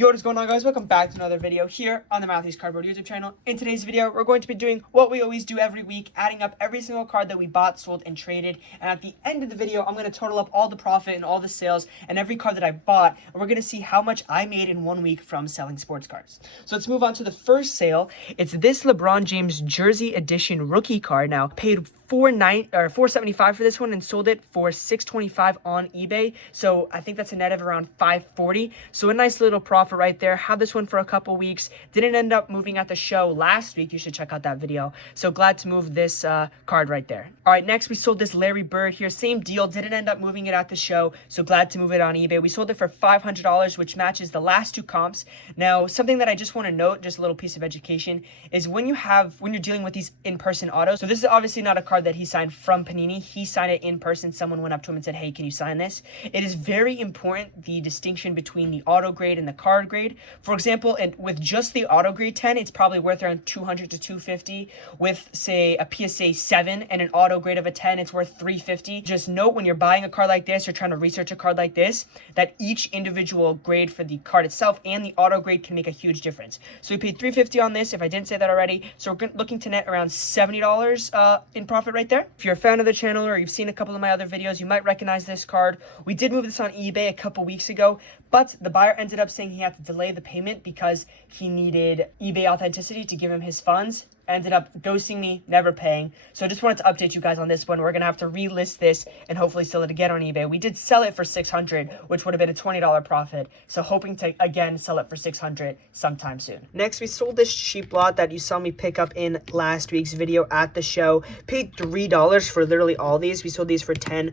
Yo, what is going on, guys? Welcome back to another video here on the Matthews Cardboard YouTube channel. In today's video, we're going to be doing what we always do every week, adding up every single card that we bought, sold, and traded. And at the end of the video, I'm going to total up all the profit and all the sales and every card that I bought, and we're going to see how much I made in 1 week from selling sports cards. So let's move on to the first sale. It's this LeBron James Jersey Edition rookie card. Now, paid $475 for this one and sold it for $625 on eBay. So I think that's a net of around $540. So a nice little profit right there. Had this one for a couple weeks. Didn't end up moving at the show last week. You should check out that video. So glad to move this card right there. All right, next we sold this Larry Bird here. Same deal. Didn't end up moving it at the show. So glad to move it on eBay. We sold it for $500, which matches the last two comps. Now, something that I just want to note, just a little piece of education, is when you're dealing with these in-person autos. So this is obviously not a card that he signed from Panini. He signed it in person. Someone went up to him and said, hey, can you sign this? It is very important, the distinction between the auto grade and the card grade. For example, and with just the auto grade 10, it's probably worth around $200 to $250. With, say, a PSA 7 and an auto grade of a 10, it's worth $350. Just note, when you're buying a card like this or trying to research a card like this, that each individual grade for the card itself and the auto grade can make a huge difference. So we paid $350 on this, if I didn't say that already. So we're looking to net around $70 in profit right there. If you're a fan of the channel or you've seen a couple of my other videos, you might recognize this card. We did move this on eBay a couple weeks ago, but the buyer ended up saying he had to delay the payment because he needed eBay authenticity to give him his funds. Ended up ghosting me, never paying. So I just wanted to update you guys on this one. We're going to have to relist this and hopefully sell it again on eBay. We did sell it for $600, which would have been a $20 profit. So hoping to, again, sell it for $600 sometime soon. Next, we sold this cheap lot that you saw me pick up in last week's video at the show. Paid $3 for literally all these. We sold these for $10.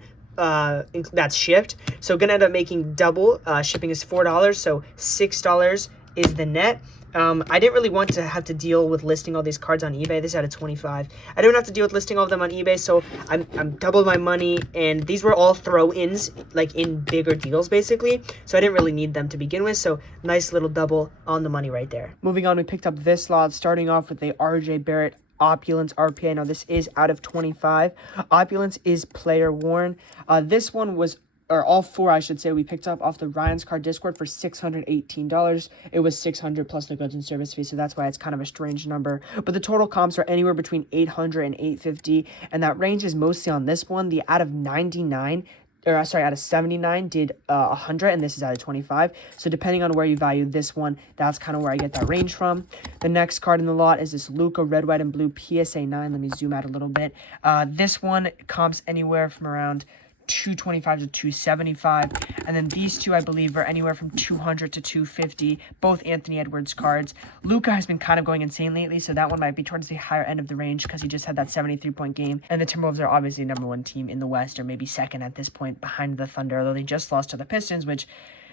That's shipped. So gonna end up making double. Shipping is $4, so $6 is the net. I didn't really want to have to deal with listing all these cards on eBay. This had a 25. I don't have to deal with listing all of them on eBay, so I'm doubled my money, and these were all throw-ins, like in bigger deals, basically. So I didn't really need them to begin with, so nice little double on the money right there. Moving on, we picked up this lot, starting off with a RJ Barrett Opulence RPA. Now, this is out of 25. Opulence is player worn. This one was, or all four, I should say, we picked up off the Ryan's Card Discord for $618. It was $600 plus the goods and service fee, so that's why it's kind of a strange number. But the total comps are anywhere between $800 and $850, and that range is mostly on this one. The out of 99, or sorry, out of 79 did 100, and this is out of 25. So depending on where you value this one, that's kind of where I get that range from. The next card in the lot is this Luka Red, White, and Blue PSA 9. Let me zoom out a little bit. This one comps anywhere from around $225 to $275, and then these two I believe are anywhere from $200 to $250, both Anthony Edwards cards. Luka has been kind of going insane lately, so that one might be towards the higher end of the range because he just had that 73-point game, and the Timberwolves are obviously #1 team in the West, or maybe second at this point behind the Thunder, although they just lost to the Pistons, which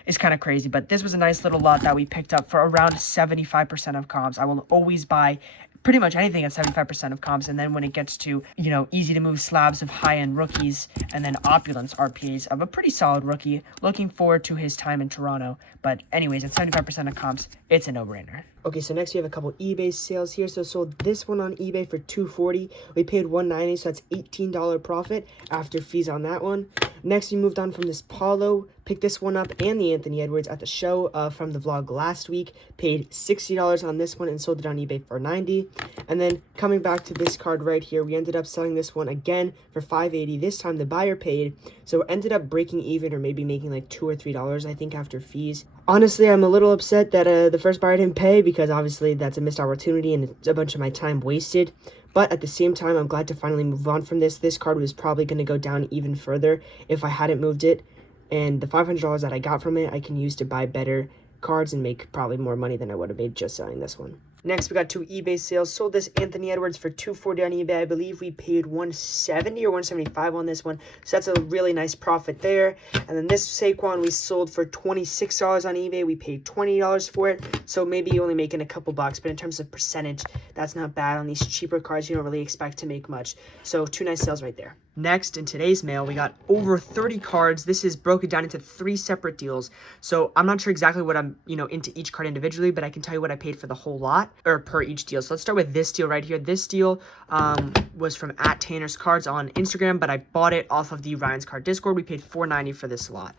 is kind of crazy. But this was a nice little lot that we picked up for around 75% of comps. I will always buy pretty much anything at 75% of comps, and then when it gets to, you know, easy to move slabs of high-end rookies and then opulence RPAs of a pretty solid rookie, looking forward to his time in Toronto. But anyways, at 75% of comps, it's a no-brainer. Okay, so next we have a couple eBay sales here. So sold this one on eBay for $240. We paid $190, so that's $18 profit after fees on that one. Next, we moved on from this Paulo. Picked this one up and the Anthony Edwards at the show from the vlog last week. Paid $60 on this one and sold it on eBay for $90. And then coming back to this card right here, we ended up selling this one again for $580. This time the buyer paid, so ended up breaking even or maybe making like $2 or $3, I think, after fees. Honestly, I'm a little upset that the first buyer didn't pay because obviously that's a missed opportunity and it's a bunch of my time wasted. But at the same time, I'm glad to finally move on from this. This card was probably going to go down even further if I hadn't moved it. And the $500 that I got from it, I can use to buy better cards and make probably more money than I would have made just selling this one. Next, we got two eBay sales. Sold this Anthony Edwards for $240 on eBay. I believe we paid $170 or $175 on this one. So that's a really nice profit there. And then this Saquon we sold for $26 on eBay. We paid $20 for it. So maybe you're only making a couple bucks. But in terms of percentage, that's not bad. On these cheaper cards, you don't really expect to make much. So two nice sales right there. Next, in today's mail, we got over 30 cards. This is broken down into 3 separate deals. So I'm not sure exactly what I'm, into each card individually, but I can tell you what I paid for the whole lot. or per each deal. So let's start with this deal right here. This deal was from @Tanner's Cards on Instagram, but I bought it off of the Ryan's Card Discord. We paid $4.90 for this lot.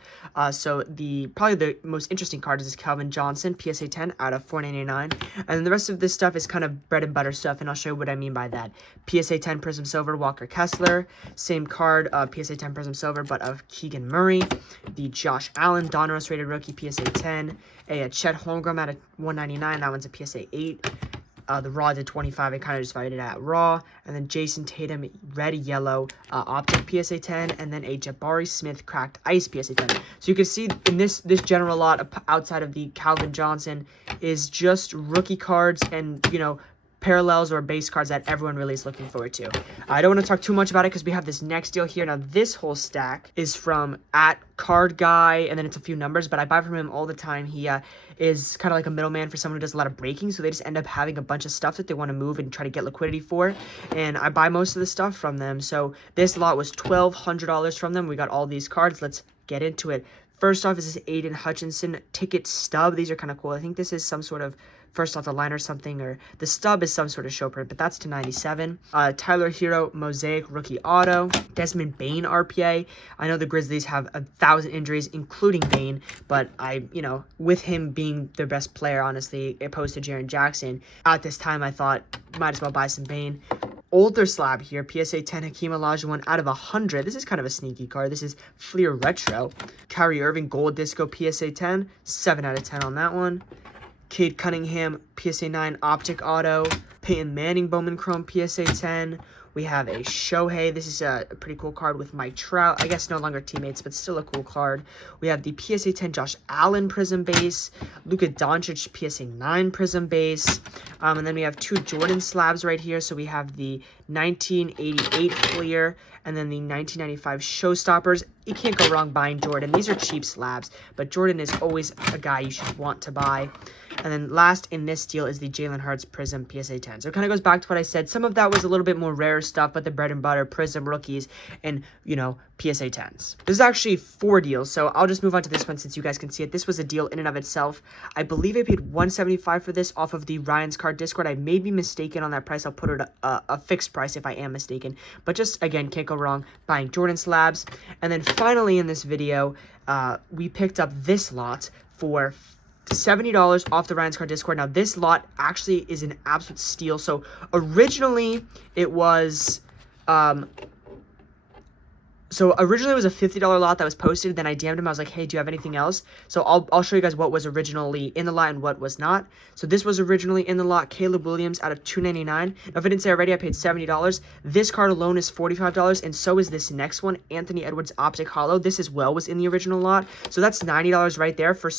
So probably the most interesting card is this Calvin Johnson PSA 10 out of $4.99, and then the rest of this stuff is kind of bread and butter stuff, and I'll show you what I mean by that. PSA 10 Prism Silver Walker Kessler, same card, PSA 10 Prism Silver, but of Keegan Murray. The Josh Allen Donruss rated rookie PSA 10, a Chet Holmgren out of $1.99. That one's a PSA 8. The raw to 25, I kind of just valued it at raw. And then Jason Tatum red yellow optic PSA 10, and then a Jabari Smith cracked ice PSA 10. So you can see in this general lot outside of the Calvin Johnson is just rookie cards and, you know, parallels or base cards that everyone really is looking forward to. I don't want to talk too much about it because we have this next deal here. Now this whole stack is from @CardGuy, and then it's a few numbers, but I buy from him all the time. He is kind of like a middleman for someone who does a lot of breaking, so they just end up having a bunch of stuff that they want to move and try to get liquidity for, and I buy most of the stuff from them. So this lot was $1,200 from them. We got all these cards. Let's get into it. First off is this Aiden Hutchinson ticket stub. These are kind of cool. I think this is some sort of first off the line or something, or the stub is some sort of show print, but that's to 97. Tyler Hero Mosaic rookie auto. Desmond Bain RPA. I know the Grizzlies have 1,000 injuries, including Bain, but with him being their best player, honestly, opposed to Jaren Jackson, at this time I thought might as well buy some Bain. Older slab here, PSA 10 Hakeem Olajuwon out of 100. This is kind of a sneaky card. This is Fleer Retro. Kyrie Irving Gold Disco PSA 10, 7 out of 10 on that one. Cade Cunningham PSA 9 Optic Auto. Peyton Manning Bowman Chrome PSA 10. We have a Shohei. This is a pretty cool card with Mike Trout. I guess no longer teammates, but still a cool card. We have the PSA 10 Josh Allen Prism Base. Luka Doncic PSA 9 Prism Base. And then we have two Jordan slabs right here. So we have the 1988 Fleer and then the 1995 Showstoppers. You can't go wrong buying Jordan. These are cheap slabs, but Jordan is always a guy you should want to buy. And then last in this deal is the Jalen Hurts Prism PSA 10. So it kind of goes back to what I said. Some of that was a little bit more rare stuff, but the bread and butter Prism rookies and, PSA 10s. This is actually 4 deals, so I'll just move on to this one since you guys can see it. This was a deal in and of itself. I believe I paid $175 for this off of the Ryan's Card Discord. I may be mistaken on that price. I'll put it a fixed price if I am mistaken. But just, again, can't go wrong buying Jordan slabs. And then finally in this video, we picked up this lot for $70 off the Ryan's Card Discord. Now, this lot actually is an absolute steal. So, originally, it was... originally it was a $50 lot that was posted. Then I DM'd him. I was like, hey, do you have anything else? So I'll show you guys what was originally in the lot and what was not. So this was originally in the lot. Caleb Williams out of $2.99. Now, if I didn't say already, I paid $70. This card alone is $45, and so is this next one, Anthony Edwards Optic Hollow. This as well was in the original lot. So that's $90 right there. For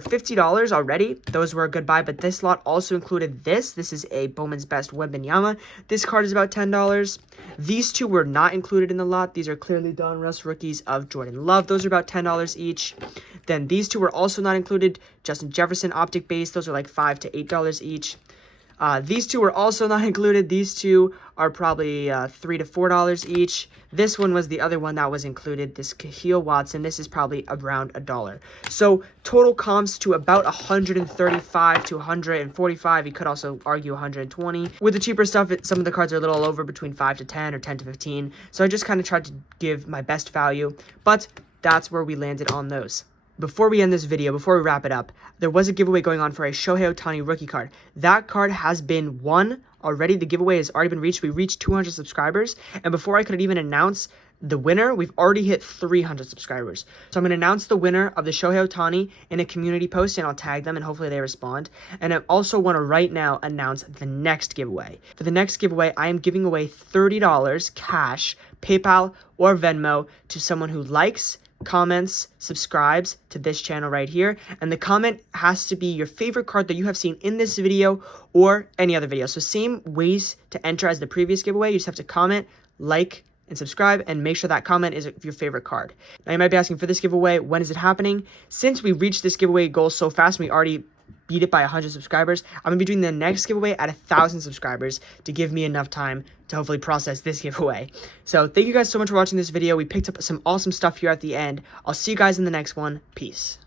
$50 already, those were a good buy. But this lot also included this. This is a Bowman's Best Wembanyama. This card is about $10. These two were not included in the lot. These are clearly Donruss rookies of Jordan Love. Those are about $10 each. Then these two were also not included. Justin Jefferson Optic Base. Those are like $5 to $8 each. These two were also not included. These two are probably $3 to $4 each. This one was the other one that was included, this Kahil Watson. This is probably around $1. So total comps to about 135 to 145. You could also argue 120. With the cheaper stuff, some of the cards are a little over between 5 to 10 or 10 to 15. So I just kind of tried to give my best value, but that's where we landed on those. Before we end this video, before we wrap it up, there was a giveaway going on for a Shohei Ohtani rookie card. That card has been won already. The giveaway has already been reached. We reached 200 subscribers, and before I could even announce the winner, we've already hit 300 subscribers. So I'm going to announce the winner of the Shohei Ohtani in a community post, and I'll tag them, and hopefully they respond. And I also want to right now announce the next giveaway. For the next giveaway, I am giving away $30 cash, PayPal or Venmo, to someone who likes, comments, subscribes to this channel right here, and the comment has to be your favorite card that you have seen in this video or any other video. So same ways to enter as the previous giveaway. You just have to comment, like, and subscribe, and make sure that comment is your favorite card. Now you might be asking, for this giveaway, when is it happening? Since we reached this giveaway goal so fast, we already beat it by 100 subscribers. I'm going to be doing the next giveaway at 1,000 subscribers to give me enough time to hopefully process this giveaway. So thank you guys so much for watching this video. We picked up some awesome stuff here at the end. I'll see you guys in the next one. Peace.